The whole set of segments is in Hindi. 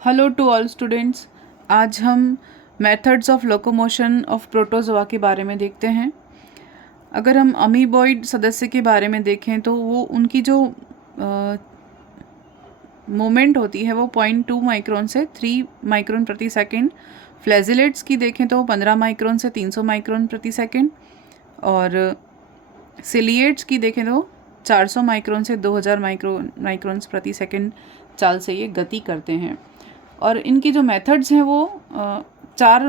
Hello to all students. आज हम methods of locomotion of protozoa के बारे में देखते हैं। अगर हम अमीबॉइड सदस्य के बारे में देखें तो वो उनकी जो मूवमेंट होती है वो 0.2 माइक्रोन से 3 माइक्रोन प्रति सेकंड। फ्लैजिलेट्स की देखें तो 15 माइक्रोन से 300 माइक्रोन प्रति सेकंड, और सिलिएट्स की देखें तो 400 माइक्रोन से 2000 माइक्रोन्स प्रति सेकंड चाल से ये गति करते हैं। और इनकी जो मेथड्स हैं वो चार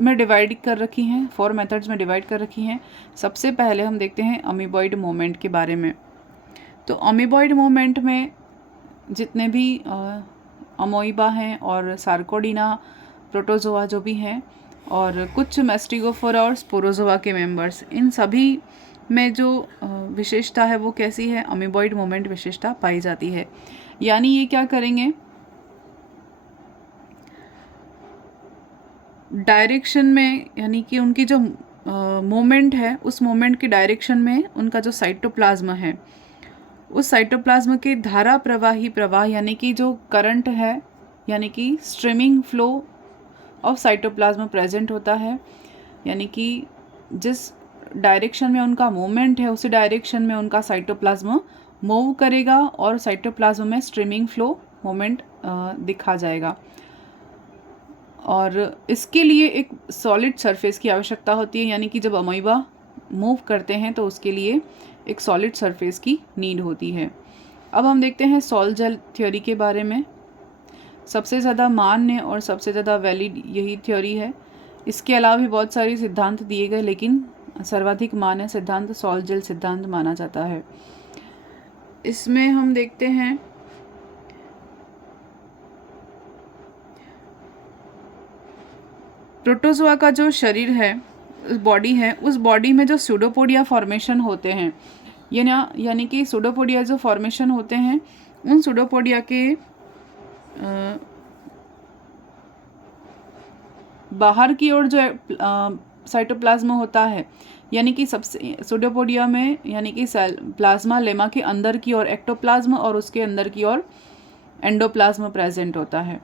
में डिवाइड कर रखी हैं, 4 मेथड्स में डिवाइड कर रखी हैं। सबसे पहले हम देखते हैं अमीबॉइड मूवमेंट के बारे में। तो अमीबॉइड मूवमेंट में जितने भी अमोइबा हैं और सार्कोडिना प्रोटोजोआ जो भी हैं और कुछ मैस्टिगोफोरा और स्पोरोजोआ के मेंबर्स, इन सभी में जो विशेषता है वो कैसी है, अमीबॉइड मूवमेंट विशेषता पाई जाती है। यानी ये क्या करेंगे, डायरेक्शन में, यानी कि उनकी जो मोमेंट है उस मोमेंट की डायरेक्शन में उनका जो साइटोप्लाज्म है उस साइटोप्लाज्म के धारा प्रवाही प्रवाह यानी कि जो करंट है, यानी कि streaming flow of cytoplasm present होता है। यानी कि जिस डायरेक्शन में उनका मूवमेंट है उसी डायरेक्शन में उनका साइटोप्लाज्म मूव करेगा और साइटोप्लाज्म में स्ट्रीमिंग फ्लो मोमेंट दिखा जाएगा। और इसके लिए एक सॉलिड सरफेस की आवश्यकता होती है, यानी कि जब अमीबा मूव करते हैं तो उसके लिए एक सॉलिड सरफेस की नीड होती है। अब हम देखते हैं सॉल जेल थ्योरी के बारे में। सबसे ज़्यादा मान्य और सबसे ज़्यादा वैलिड यही थ्योरी है। इसके अलावा भी बहुत सारे सिद्धांत दिए गए, लेकिन सर्वाधिक मान्य सिद्धांत सॉल जेल सिद्धांत माना जाता है। इसमें हम देखते हैं प्रोटोजोआ का जो शरीर है, बॉडी है, उस बॉडी में जो सूडोपोडिया फॉर्मेशन होते हैं, यानी कि सूडोपोडिया जो फॉर्मेशन होते हैं, उन सूडोपोडिया के बाहर की ओर जो साइटोप्लाज्म होता है, यानी कि सबसे सूडोपोडिया में, यानी कि सेल प्लाज्मा लेमा के अंदर की ओर एक्टोप्लाज्म और उसके अंदर की ओर एंडोप्लाज्म प्रेजेंट होता है।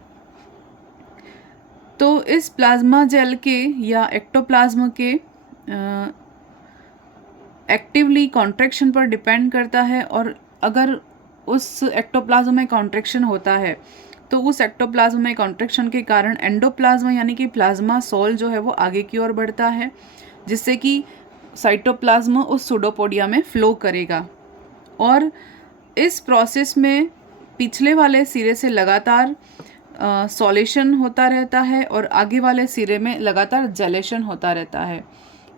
तो इस प्लाज्मा जेल के या एक्टोप्लाज्म के एक्टिवली कॉन्ट्रैक्शन पर डिपेंड करता है, और अगर उस एक्टोप्लाज्म में कॉन्ट्रैक्शन होता है तो उस एक्टोप्लाज्म में कॉन्ट्रैक्शन के कारण एंडोप्लाज्म यानी कि प्लाज्मा सोल जो है वो आगे की ओर बढ़ता है, जिससे कि साइटोप्लाज्म उस सूडोपोडिया में फ्लो करेगा। और इस प्रोसेस में पिछले वाले सिरे से लगातार सॉल्यूशन होता रहता है और आगे वाले सिरे में लगातार जेलेशन होता रहता है।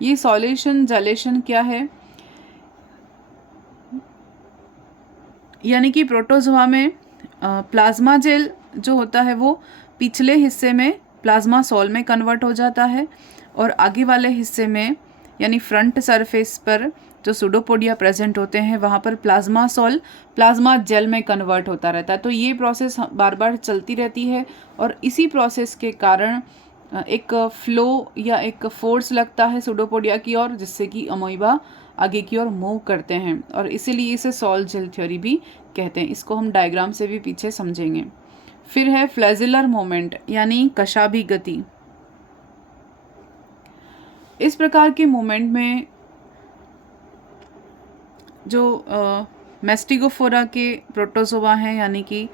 ये सॉल्यूशन जेलेशन क्या है, यानी कि प्रोटोजोआ में प्लाज्मा जेल जो होता है वो पिछले हिस्से में प्लाज्मा सोल में कन्वर्ट हो जाता है और आगे वाले हिस्से में, यानी फ्रंट सरफेस पर जो सूडोपोडिया प्रेजेंट होते हैं वहाँ पर प्लाज्मा सोल प्लाज्मा जेल में कन्वर्ट होता रहता है। तो ये प्रोसेस बार बार चलती रहती है और इसी प्रोसेस के कारण एक फ्लो या एक फोर्स लगता है सूडोपोडिया की ओर, जिससे कि अमोइबा आगे की ओर मूव करते हैं, और इसीलिए इसे सॉल जेल थ्योरी भी कहते हैं। इसको हम डायग्राम से भी पीछे समझेंगे। फिर है फ्लैजिलर मोमेंट यानी कशाभी गति। इस प्रकार के मोमेंट में जो मैस्टिगोफोरा के प्रोटोजोआ हैं, यानी कि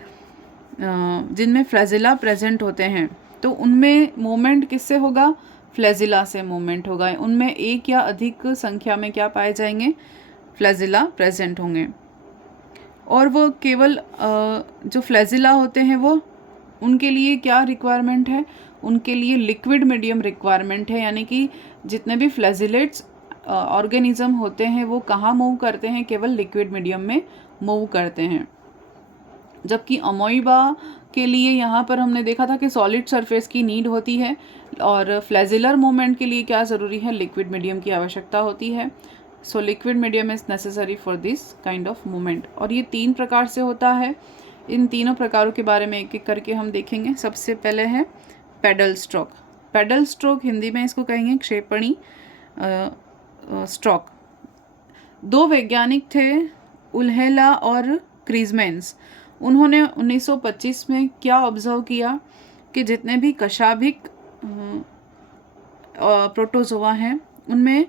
जिनमें फ्लैजिला प्रेजेंट होते हैं, तो उनमें मोमेंट किससे होगा, फ्लैजिला से मोमेंट होगा। उनमें एक या अधिक संख्या में क्या पाए जाएंगे, फ्लैजिला प्रेजेंट होंगे। और वो केवल जो फ्लैजिला होते हैं वो, उनके लिए क्या रिक्वायरमेंट है, उनके लिए लिक्विड मीडियम रिक्वायरमेंट है। यानी कि जितने भी फ्लैजिलेट्स ऑर्गेनिज्म होते हैं वो कहाँ मूव करते हैं, केवल लिक्विड मीडियम में मूव करते हैं। जबकि अमोइबा के लिए यहाँ पर हमने देखा था कि सॉलिड सरफेस की नीड होती है, और फ्लैजिलर मूवमेंट के लिए क्या ज़रूरी है, लिक्विड मीडियम की आवश्यकता होती है। So liquid medium is necessary for this kind of movement. और ये 3 प्रकार से होता है। इन तीनों प्रकारों के बारे में एक एक करके हम देखेंगे। सबसे पहले है pedal stroke. Pedal stroke Hindi में इसको कहेंगे क्षेपणी स्ट्रोक। 2 वैज्ञानिक थे, उल्हेला और क्रीजमेंस। उन्होंने 1925 में क्या ऑब्जर्व किया कि जितने भी कशाभिक प्रोटोजोआ हैं उनमें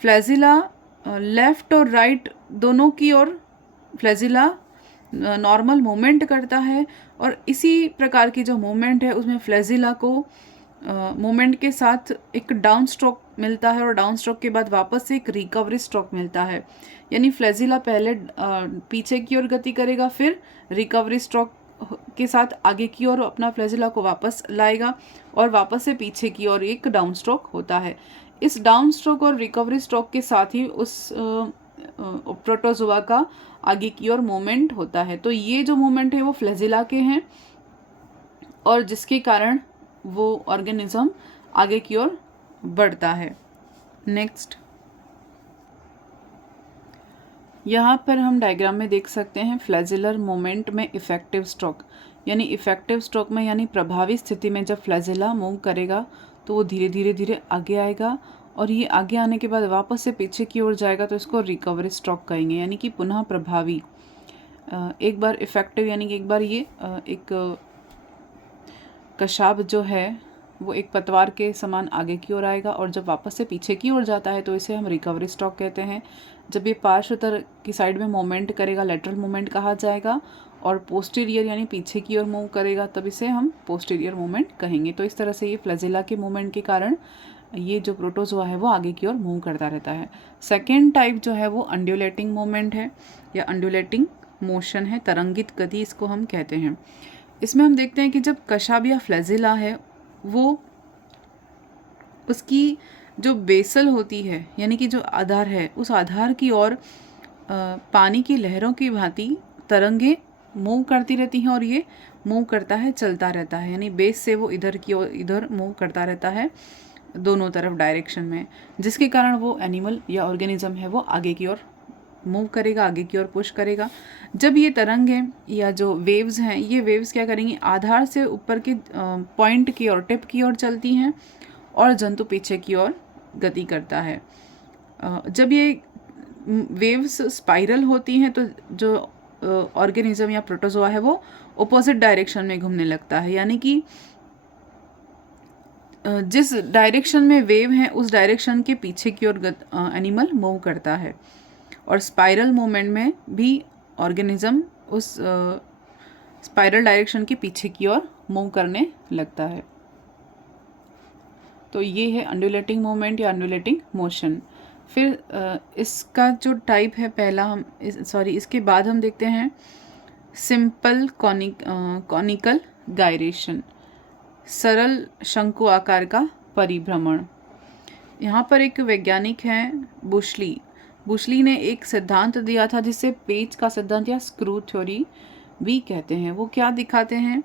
फ्लैजिला लेफ्ट और राइट दोनों की ओर फ्लैजिला नॉर्मल मूवमेंट करता है, और इसी प्रकार की जो मूवमेंट है उसमें फ्लैजिला को मूवमेंट के साथ एक डाउन स्ट्रोक मिलता है और डाउन स्ट्रोक के बाद वापस से एक रिकवरी स्ट्रोक मिलता है। यानी फ्लैजिला पहले पीछे की ओर गति करेगा, फिर रिकवरी स्ट्रोक के साथ आगे की ओर अपना फ्लैजिला को वापस लाएगा और वापस से पीछे की ओर एक डाउन स्ट्रोक होता है। इस डाउन स्ट्रोक और रिकवरी स्ट्रोक के साथ ही उस प्रोटोजोआ का आगे की ओर मूवमेंट होता है। तो ये जो मूवमेंट है वो फ्लैजिला के हैं और जिसके कारण वो ऑर्गेनिज्म आगे की ओर बढ़ता है। नेक्स्ट, यहाँ पर हम डायग्राम में देख सकते हैं फ्लैजिलर मोमेंट में इफेक्टिव स्ट्रोक, यानी इफेक्टिव स्ट्रोक में यानी प्रभावी स्थिति में जब फ्लैजिला मूव करेगा तो वो धीरे धीरे धीरे आगे आएगा और ये आगे आने के बाद वापस से पीछे की ओर जाएगा, तो इसको रिकवरी स्ट्रोक कहेंगे, यानी कि पुनः प्रभावी। एक बार इफेक्टिव यानी कि एक बार ये एक कशाब जो है वो एक पतवार के समान आगे की ओर आएगा और जब वापस से पीछे की ओर जाता है तो इसे हम रिकवरी स्ट्रोक कहते हैं। जब ये पार्श्वतर की साइड में मूवमेंट करेगा लेटरल मूवमेंट कहा जाएगा, और पोस्टीरियर यानी पीछे की ओर मूव करेगा तब इसे हम पोस्टीरियर मूवमेंट कहेंगे। तो इस तरह से ये फ्लैजिला के मूवमेंट के कारण ये जो प्रोटोजोआ है वो आगे की ओर मूव करता रहता है। सेकेंड टाइप जो है वो अंडुलेटिंग मूवमेंट है या अंडुलेटिंग मोशन है, तरंगित गति इसको हम कहते हैं। इसमें हम देखते हैं कि जब कशाब या फ्लैजिला है वो उसकी जो बेसल होती है यानी कि जो आधार है उस आधार की ओर पानी की लहरों की भांति तरंगे मूव करती रहती हैं और ये मूव करता है, चलता रहता है, यानी बेस से वो इधर की ओर इधर मूव करता रहता है दोनों तरफ डायरेक्शन में, जिसके कारण वो एनिमल या ऑर्गेनिज्म है वो आगे की ओर मूव करेगा, आगे की ओर पुश करेगा। जब ये तरंग हैं या जो वेव्स हैं ये वेव्स क्या करेंगी, आधार से ऊपर के पॉइंट की ओर टिप की ओर चलती हैं और जंतु पीछे की ओर गति करता है। जब ये वेव्स स्पाइरल होती हैं तो जो ऑर्गेनिज्म या प्रोटोजोआ है वो ऑपोजिट डायरेक्शन में घूमने लगता है, यानी कि जिस डायरेक्शन में वेव है उस डायरेक्शन के पीछे की ओर एनिमल मूव करता है। और स्पाइरल मूवमेंट में भी ऑर्गेनिज्म उस स्पाइरल डायरेक्शन के पीछे की ओर मूव करने लगता है। तो ये है अंडुलेटिंग मूवमेंट या अंडुलेटिंग मोशन। फिर इसका जो टाइप है पहला हम इसके बाद हम देखते हैं सिंपल कॉनिकल गायरेशन, सरल शंकु आकार का परिभ्रमण। यहाँ पर एक वैज्ञानिक हैं बुशली ने एक सिद्धांत दिया था जिसे पेच का सिद्धांत या स्क्रू थ्योरी भी कहते हैं। वो क्या दिखाते हैं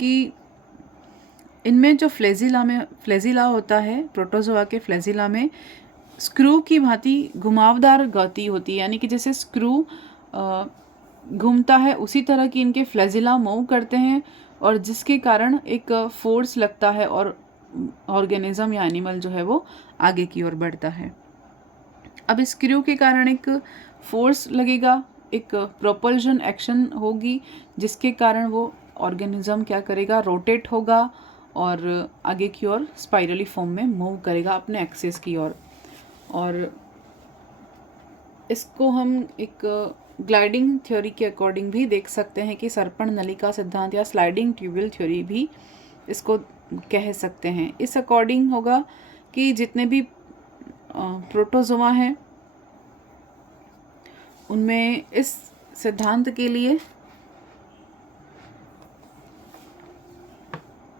कि इनमें जो फ्लैजिला होता है, प्रोटोजोआ के फ्लैजिला में स्क्रू की भांति घुमावदार गति होती है, यानी कि जैसे स्क्रू घूमता है उसी तरह की इनके फ्लैजिला मूव करते हैं और जिसके कारण एक फोर्स लगता है और ऑर्गेनिज्म या एनिमल जो है वो आगे की ओर बढ़ता है। अब स्क्रू के कारण एक फोर्स लगेगा, एक प्रोपल्शन एक्शन होगी जिसके कारण वो ऑर्गेनिज्म क्या करेगा, रोटेट होगा और आगे की ओर स्पाइरली फॉर्म में मूव करेगा अपने एक्सिस की ओर। और इसको हम एक ग्लाइडिंग थ्योरी के अकॉर्डिंग भी देख सकते हैं कि सर्पण नलिका सिद्धांत या स्लाइडिंग ट्यूब्यूल थ्योरी भी इसको कह सकते हैं। इस अकॉर्डिंग होगा कि जितने भी प्रोटोजोआ हैं उनमें इस सिद्धांत के लिए,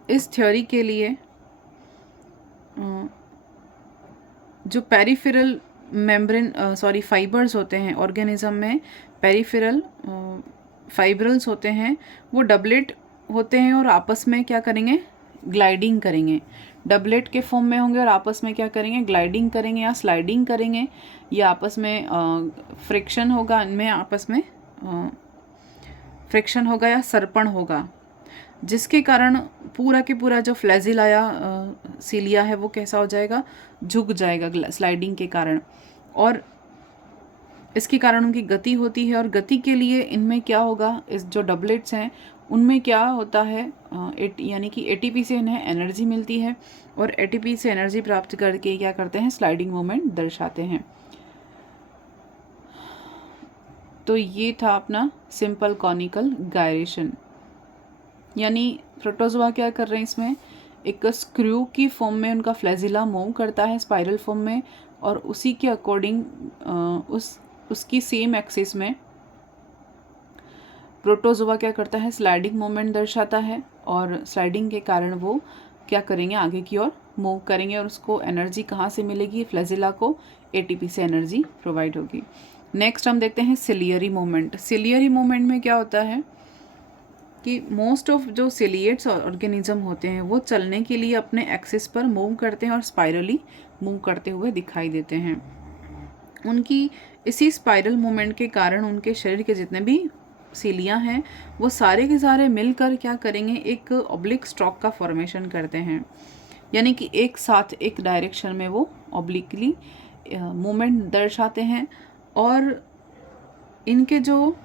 इस थ्योरी के लिए जो पेरिफेरल मेम्ब्रेन फाइबर्स होते हैं ऑर्गेनिज्म में, पेरिफेरल फाइब्रल्स होते हैं वो डबलेट होते हैं और आपस में क्या करेंगे, ग्लाइडिंग करेंगे, डबलेट के फॉर्म में होंगे और आपस में क्या करेंगे, ग्लाइडिंग करेंगे या स्लाइडिंग करेंगे, या आपस में फ्रिक्शन होगा, इनमें आपस में फ्रिक्शन होगा या सर्पण होगा, जिसके कारण पूरा के पूरा जो फ्लैजिला या सीलिया है वो कैसा हो जाएगा, झुक जाएगा स्लाइडिंग के कारण। और इसके कारण उनकी गति होती है, और गति के लिए इनमें क्या होगा, इस जो डबलेट्स हैं उनमें क्या होता है, यानी कि एटीपी से इन्हें एनर्जी मिलती है, और एटीपी से एनर्जी प्राप्त करके क्या करते हैं, स्लाइडिंग मोमेंट दर्शाते हैं। तो ये था अपना सिंपल कॉनिकल गायरेशन। यानी प्रोटोजोआ क्या कर रहे हैं, इसमें एक स्क्रू की फॉर्म में उनका फ्लैजिला मूव करता है स्पाइरल फॉर्म में, और उसी के अकॉर्डिंग उसकी सेम एक्सिस में प्रोटोजोआ क्या करता है, स्लाइडिंग मोमेंट दर्शाता है, और स्लाइडिंग के कारण वो क्या करेंगे, आगे की ओर मूव करेंगे, और उसको एनर्जी कहाँ से मिलेगी, फ्लैजिला को एटीपी से एनर्जी प्रोवाइड होगी। नेक्स्ट हम देखते हैं सिलियरी मोमेंट। सिलियरी मोमेंट में क्या होता है कि मोस्ट ऑफ जो सिलिएट्स ऑर्गेनिज्म होते हैं वो चलने के लिए अपने एक्सिस पर मूव करते हैं और स्पाइरली मूव करते हुए दिखाई देते हैं। उनकी इसी स्पाइरल मूवमेंट के कारण उनके शरीर के जितने भी सिलियाँ हैं वो सारे के सारे मिलकर क्या करेंगे, एक ऑब्लिक स्ट्रोक का फॉर्मेशन करते हैं, यानी कि एक साथ एक डायरेक्शन में वो ऑब्लिकली मूवमेंट दर्शाते हैं। और इनके जो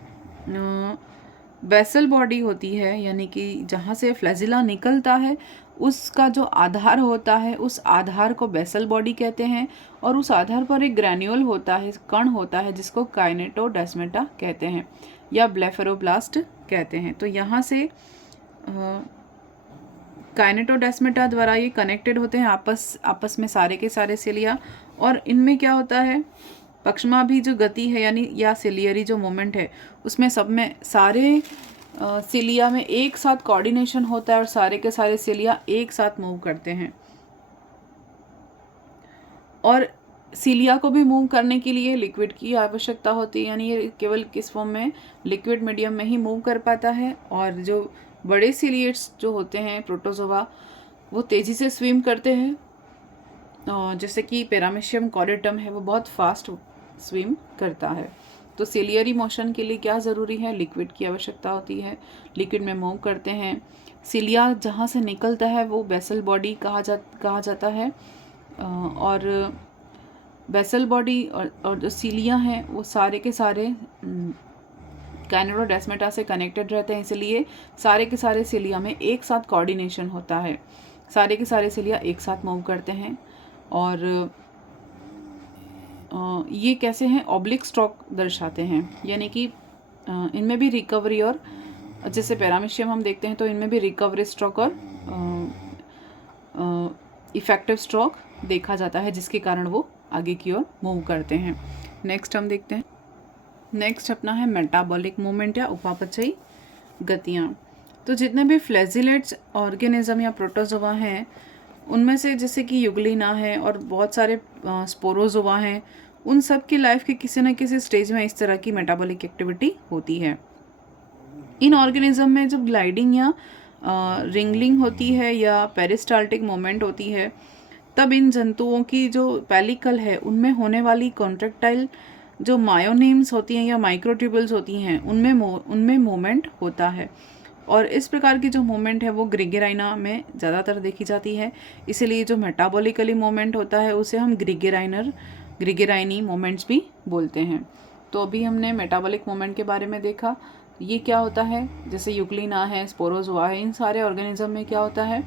वेसल बॉडी होती है, यानी कि जहाँ से फ्लैजिला निकलता है उसका जो आधार होता है उस आधार को बेसल बॉडी कहते हैं, और उस आधार पर एक ग्रैन्यूल होता है, कण होता है, जिसको काइनेटोडेस्मेटा कहते हैं या ब्लेफेरोब्लास्ट कहते हैं। तो यहाँ से काइनेटोडेस्मेटा द्वारा ये कनेक्टेड होते हैं आपस में सारे के सारे सिलिया, और इनमें क्या होता है, पक्षमा भी जो गति है यानी या सिलियरी जो मोमेंट है उसमें सब में सारे सिलिया में एक साथ कोऑर्डिनेशन होता है और सारे के सारे सिलिया एक साथ मूव करते हैं। और सिलिया को भी मूव करने के लिए लिक्विड की आवश्यकता होती है, यानी ये केवल किस फॉर्म में, लिक्विड मीडियम में ही मूव कर पाता है। और जो बड़े सिलिएट्स जो होते हैं प्रोटोजोआ वो तेज़ी से स्विम करते हैं, जैसे कि पैरामीशियम कॉर्डेटम है वो बहुत फास्ट स्विम करता है। तो सिलियरी मोशन के लिए क्या ज़रूरी है, लिक्विड की आवश्यकता होती है, लिक्विड में मूव करते हैं। सिलिया जहाँ से निकलता है वो बेसल बॉडी कहा जाता है, और बेसल बॉडी और जो सिलिया हैं वो सारे के सारे काइनेटोडेस्मेटा से कनेक्टेड रहते हैं, इसलिए सारे के सारे सिलिया में एक साथ कोऑर्डिनेशन होता है, सारे के सारे सिलिया एक साथ मूव करते हैं। और ये कैसे हैं, ऑब्लिक स्ट्रोक दर्शाते हैं, यानी कि इनमें भी रिकवरी, और जैसे पैरामीशियम हम देखते हैं तो इनमें भी रिकवरी स्ट्रोक और इफेक्टिव स्ट्रोक देखा जाता है, जिसके कारण वो आगे की ओर मूव करते हैं। नेक्स्ट हम देखते हैं, नेक्स्ट अपना है मेटाबॉलिक मूवमेंट या उपापचयी गतियाँ। तो जितने भी फ्लैजिलेट्स ऑर्गेनिज्म या प्रोटोजोआ हैं उनमें से जैसे कि यूग्लिना है और बहुत सारे स्पोरोजोआ हैं, उन सब की लाइफ के किसी न किसी स्टेज में इस तरह की मेटाबॉलिक एक्टिविटी होती है। इन ऑर्गेनिज्म में जब ग्लाइडिंग या रिंगलिंग होती है या पेरिस्टाल्टिक मोमेंट होती है, तब इन जंतुओं की जो पेलिकल है उनमें होने वाली कॉन्ट्रेक्टाइल जो मायोनीम्स होती हैं या माइक्रोट्यूबल्स होती हैं उनमें मूवमेंट होता है। और इस प्रकार की जो मूवमेंट है वो ग्रिगेराइना में ज़्यादातर देखी जाती है, इसीलिए जो मेटाबॉलिकली मूवमेंट होता है उसे हम ग्रिगेराइनी मूवमेंट्स भी बोलते हैं। तो अभी हमने मेटाबॉलिक मूवमेंट के बारे में देखा, ये क्या होता है, जैसे यूग्लिना है, स्पोरोजोआ है, इन सारे ऑर्गेनिज्म में क्या होता है,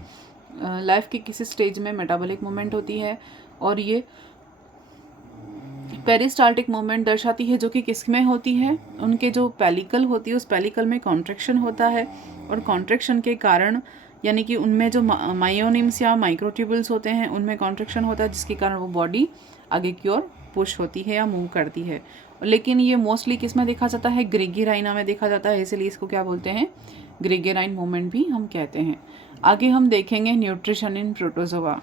लाइफ के किसी स्टेज में मेटाबॉलिक मूवमेंट होती है, और ये पेरिस्टाल्टिक मूवमेंट दर्शाती है, जो कि किसमें होती है, उनके जो पेलिकल होती है उस पेलिकल में कॉन्ट्रैक्शन होता है, और कॉन्ट्रैक्शन के कारण यानी कि उनमें जो मायोनिम्स या माइक्रोट्यूबल्स होते हैं उनमें कॉन्ट्रैक्शन होता है, जिसके कारण वो बॉडी आगे की ओर पुश होती है या मूव करती है। लेकिन ये मोस्टली किस में देखा जाता है, ग्रिगेराइना में देखा जाता है, इसलिए इसको क्या बोलते हैं, ग्रिगेराइन मूवमेंट भी हम कहते हैं। आगे हम देखेंगे न्यूट्रिशन इन प्रोटोजोआ।